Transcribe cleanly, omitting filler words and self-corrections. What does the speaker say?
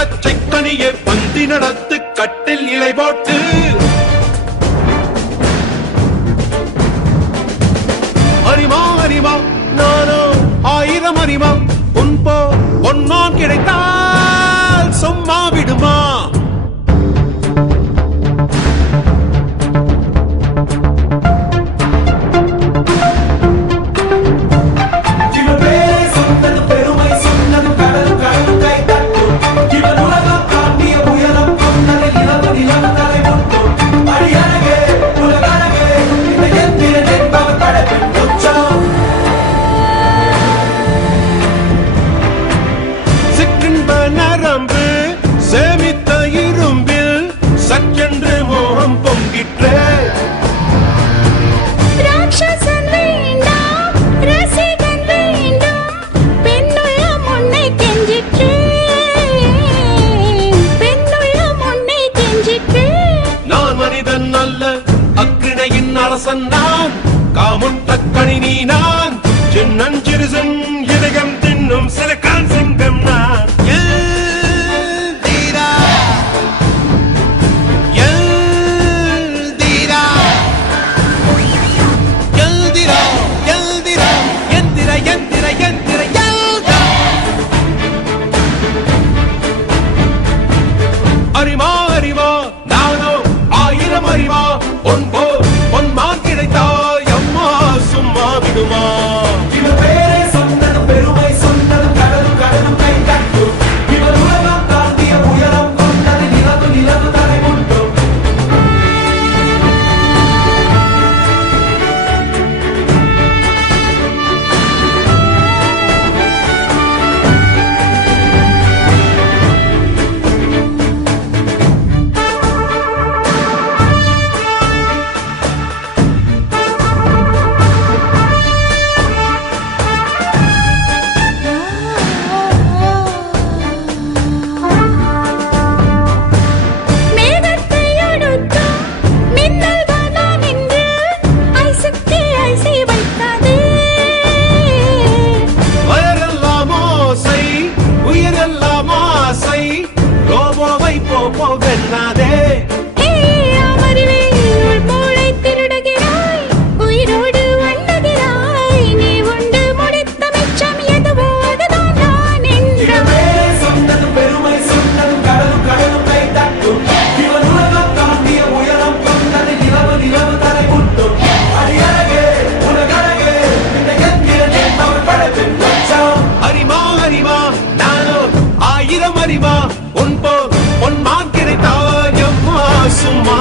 பச்சை கனியை பந்தி நடத்து கட்டில் இலை போட்டு அறிமா அறிமா நானோ ஆயிரம் அறிமா உன்போ ஒன்னான் கிடைத்தால் சும்மா விடுமா சேமித்த இரும்பில் சற்றென்று மோகம் பொங்கிற்றே ராட்சசன் வேண்டாம் ரசிகன் வேண்டும் பெண்ணுள்ளம் உன்னை கெஞ்சிற்றே பெண்ணுள்ளம் உன்னை கெஞ்சிற்றே நான் மனிதன் அல்ல அக்கிணையின் அரசன் நான் காமுட்ட கணினி நான் சின்னஞ்சிறுசன் இதயம் தின்னும் சிலக்கான் சிங்கம் நான் அறிமா அறிமா நானோ ஆயிரம் அறிவா ஒன்போ பொன்மான் கிடைத்தாய் அம்மா சும்மா விடுமா இவன் பேரை சொன்னதும் பெருமை சொன்னதும் கடலும் கடலும் கை தட்டும் இவன் உலகம் தாண்டிய உயரம் கொண்டது நிலவு நிலவு தலை முட்டும் போகண்ணாதே அமர்வில் மூளை திருடுகிறாய் உயிரோடு வண்ணுகிறாய் நீ உண்டு முடித்த மிச்சம் எதுவோ அதுதான் நான் என்ற சொன்னதும் பெருமை சொன்னதும் கடலும் கடலும் கை தட்டும் இவன் உலகம் தாண்டிய உயரம் கொண்டது நிலவு நிலவு தலை முட்டும் அடியழகே உலகழகே இந்த எந்திரனே அவர் படைப்பின் லட்சம் அறிமா அறிமா நானோ ஆயிரம் அறிவா உன்போ பொன்மான் கிடைத்தாய் அம்மா சும்மா